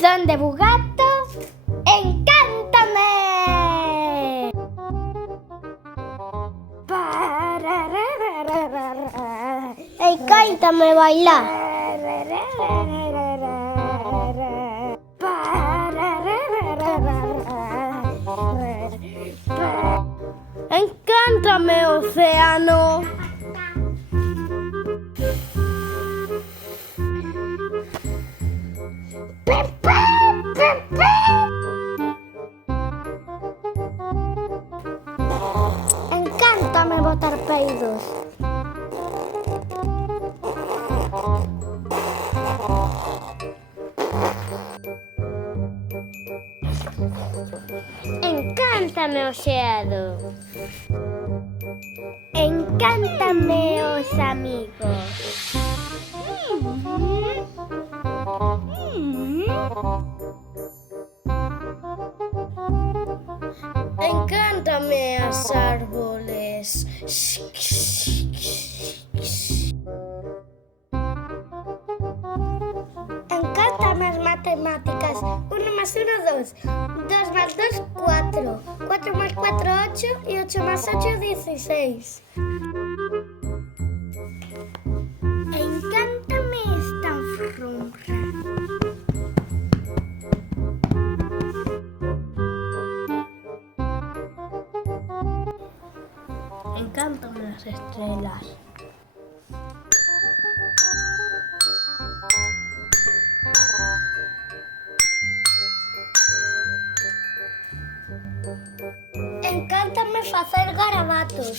Son de Bugato, ¡encántame! Encántame bailar. Encántame, océano. Encántame botar peidos. Encántame, océano. Encántame, os amigos. Encántame, os árboles. Encántame as matemáticas. 1 más 1, 2. 2 más 2, 4. 4 más 4, 8. Y 8 más 8, 16. Encántame esta frunra. Encántame las estrellas. Encántame facer garabatos.